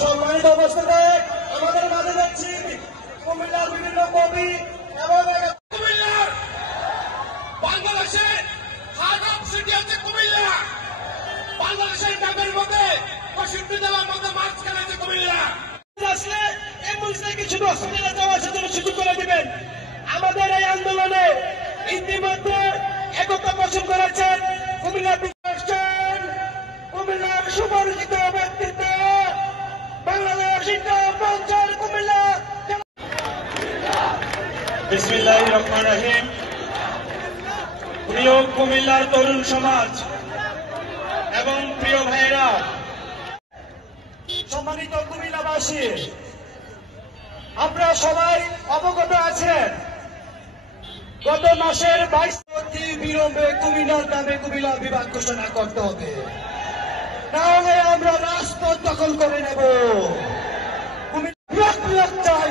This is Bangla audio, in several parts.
সম্মানিত উপস্থিতি, আমাদের মাঝে দেখছি কুমিল্লার বিভিন্ন কবি এবং কুমিল্লার বাংলাদেশের হার্ট অফ সিটি হচ্ছে কুমিল্লা। বাংলাদেশের ম্যাপের মধ্যে 65 জেলার মধ্যে মাঝখানে আছে কুমিল্লা। আসলে অ্যাম্বুলেন্স থেকে শুধু হসপিটালে যাওয়ার জন্য সুযোগ করে দিবেন। আমাদের এই আন্দোলনে ইতিমধ্যে একতা পোষণ করেছেন কুমিল্লার কুমিল্লার সুপরিচিত ব্যক্তিত্ব বাংলাদেশ ইনকাম মঞ্চের কুমিল্লা। বিসমিল্লাহির রহমানির রহিম। প্রিয় কুমিল্লার তরুণ সমাজ এবং প্রিয় ভাইরা, সম্মানিত কুমিল্লাবাসী, আপনারা সবাই অবগত আছেন গত মাসের 22 অতি বিলম্বে কুমিল্লার নামে কুমিল্লা বিভাগ ঘোষণা করতে হবে, নাহলে আমরা রাজপথ দখল করে নেব। বিভাগ চাই,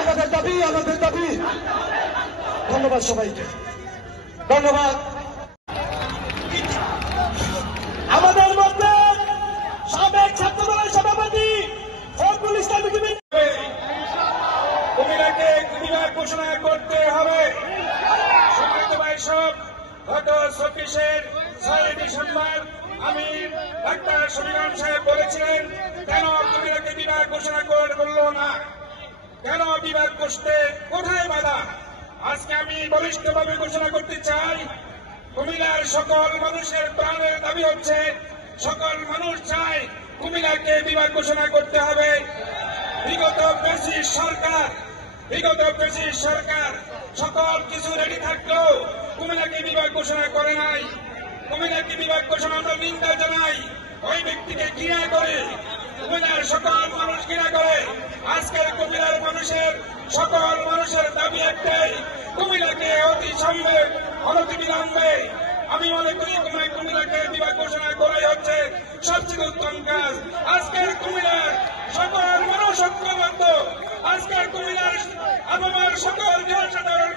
আমাদের দাবি, আমাদের দাবি। ধন্যবাদ সবাইকে, ধন্যবাদ। আমাদের মধ্যে সাবেক ছাত্রদলের সভাপতি ফখরুল ইসলাম কুমিল্লাকে বিভাগ ঘোষণা করতে হবে। সম্মানিত ভাই সব, গত 24 ডিসেম্বর আমির ডাক্তার শমীম সাহেব বলেছিলেন, কেন কুমিল্লাকে বিভাগ ঘোষণা করল না, কেন বিভাগ করতে কোথায় বাধা? আজকে আমি বলিষ্ঠভাবে ঘোষণা করতে চাই, কুমিল্লার সকল মানুষের প্রাণের দাবি হচ্ছে, সকল মানুষ চায় কুমিল্লাকে বিভাগ ঘোষণা করতে হবে। বিগত ব্রিটিশ সরকার সকল কিছু রেডি থাকলেও কুমিল্লাকে বিভাগ ঘোষণা করে নাই। কুমিল্লাকে বিভাগ ঘোষণা আমরা নিন্দা জানাই। ওই ব্যক্তিকে ঘৃণা করে, কুমিল্লার সকল মানুষ ঘৃণা করে। আজকের কুমিল্লার সকল মানুষের দাবি একটাই, কুমিল্লাকে অনতি বিলম্বে, আমি মনে করি কুমিল্লাকে বিভাগ ঘোষণা করাই হচ্ছে সবচেয়ে উত্তম কাজ। আজকের কুমিল্লার সকল মানুষ ঐক্যবদ্ধ, আজকের কুমিল্লার আবহাওয়ার সকল জনসাধারণ